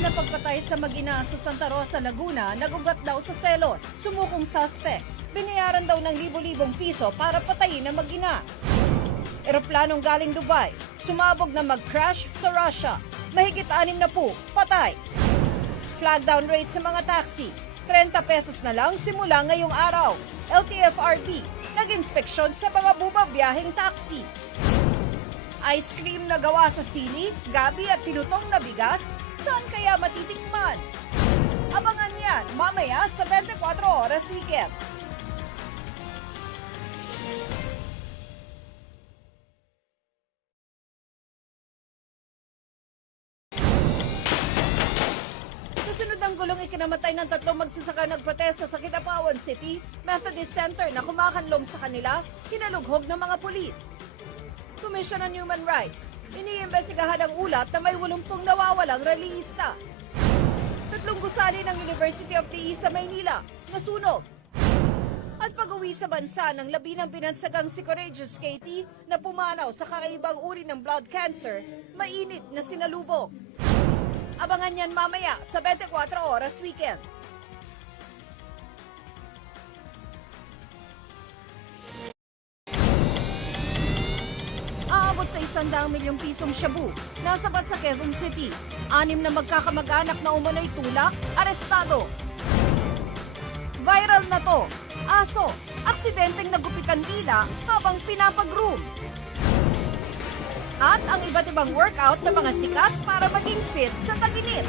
Brutal na pagpatay sa mag-ina sa Santa Rosa, Laguna, nagugat daw sa selos. Sumukong suspect. Binayaran daw ng libo-libong piso para patayin ang mag-ina. Eroplanong galing Dubai, sumabog na mag-crash sa Russia. Mahigit 60 patay. Flag down rate sa mga taxi, 30 pesos na lang simula ngayong araw. LTFRB, nag-inspeksyon sa mga bumabiyaheng taxi. Ice cream na gawa sa sili, gabi at tinutong na bigas, saan kaya matitingman? Abangan yan mamaya sa 24 Oras Weekend. Kasunod ng gulong ikinamatay ng 3 magsasaka nagprotesta sa Kidapawan City Methodist Center na kumakanlong sa kanila, kinalughog ng mga pulis. Commission on Human Rights, iniimbestigahan ang ulat na may 80 nawawalang relihista. 3 gusali ng University of the East sa Maynila, nasunog. At pag-uwi sa bansa ng 11 binansagang si Courageous Katie na pumanaw sa kakaibang uri ng blood cancer, mainit na sinalubong. Abangan yan mamaya sa 24 Oras Weekend. Aabot sa 100 milyong pisong shabu, nasabat sa Quezon City. 6 na magkakamag-anak na umano'y tulak, arestado. Viral na to. Aso, aksidenteng nagupitan dila habang pinapag-groom. At ang iba't ibang workout ng mga sikat para maging fit sa tag-init.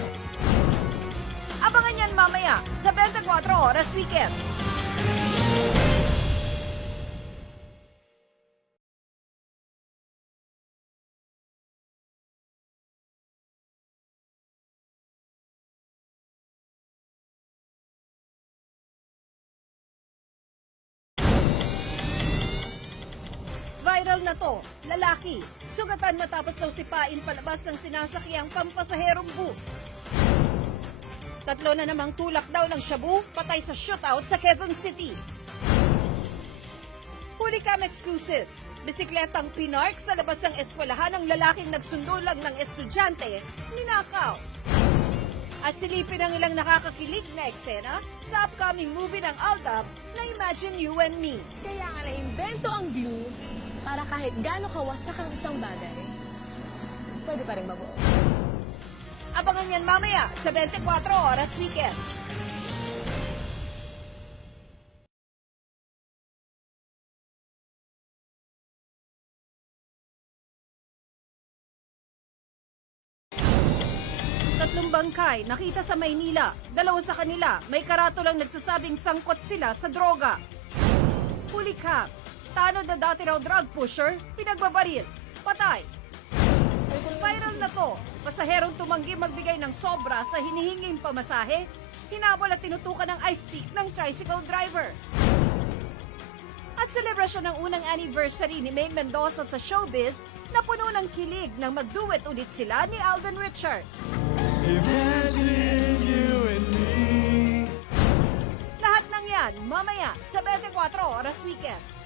Abangan yan mamaya sa 24 Oras Weekend. Viral na to, lalaki. Sugatan matapos daw sipain palabas ng sinasakyang pampasaherong bus. 3 na namang tulak daw ng shabu, patay sa shootout sa Quezon City. Hulicam exclusive. Bisikletang pinark sa labas ng eskwelahan ng lalaking nagsundulang ng estudyante, ninakaw. At silipin ang ilang nakakakilig na eksena sa upcoming movie ng Aldab na Imagine You and Me. Kaya nga na-invento ang glue para kahit gaano kawasak ang isang bagay, pwede pa rin mabuo. Abangan yan mamaya sa 24 Oras Weekend. Tatlong bangkay nakita sa Maynila. 2 sa kanila may karatulang nagsasabing sangkot sila sa droga. Hulicam. Tanod na dati raw drug pusher, pinagbabaril. Patay. Viral na to. Pasaherong tumanggi magbigay ng sobra sa hinihinging pamasahe, hinabol at tinutukan ng ice pick ng tricycle driver. At selebrasyon ng unang anniversary ni May Mendoza sa showbiz, na puno ng kilig nang mag-duet ulit sila ni Alden Richards. Imagine you and me. Lahat ng yan, mamaya sa 24 Oras Weekend.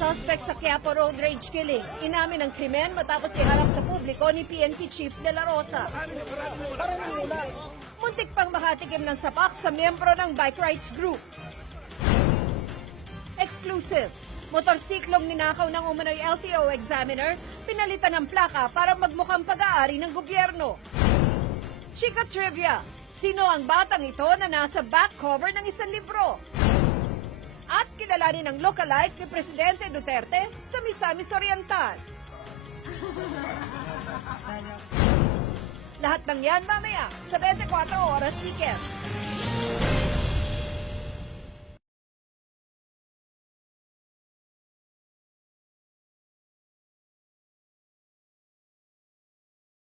Suspect sa Quiapo Road Rage Killing, inamin ng krimen matapos iharap sa publiko ni PNP Chief De La Rosa. Muntik pang makatikim ng sapak sa miyembro ng Bike Rights Group. Exclusive. Motorsiklong ninakaw ng umano'y LTO examiner, pinalitan ng plaka para magmukhang pag-aari ng gobyerno. Chika Trivia. Sino ang batang ito na nasa back cover ng isang libro? At kilalanin ng lookalike ni Presidente Duterte sa Misamis Oriental. Lahat ng yan mamaya sa 24 Oras Weekend.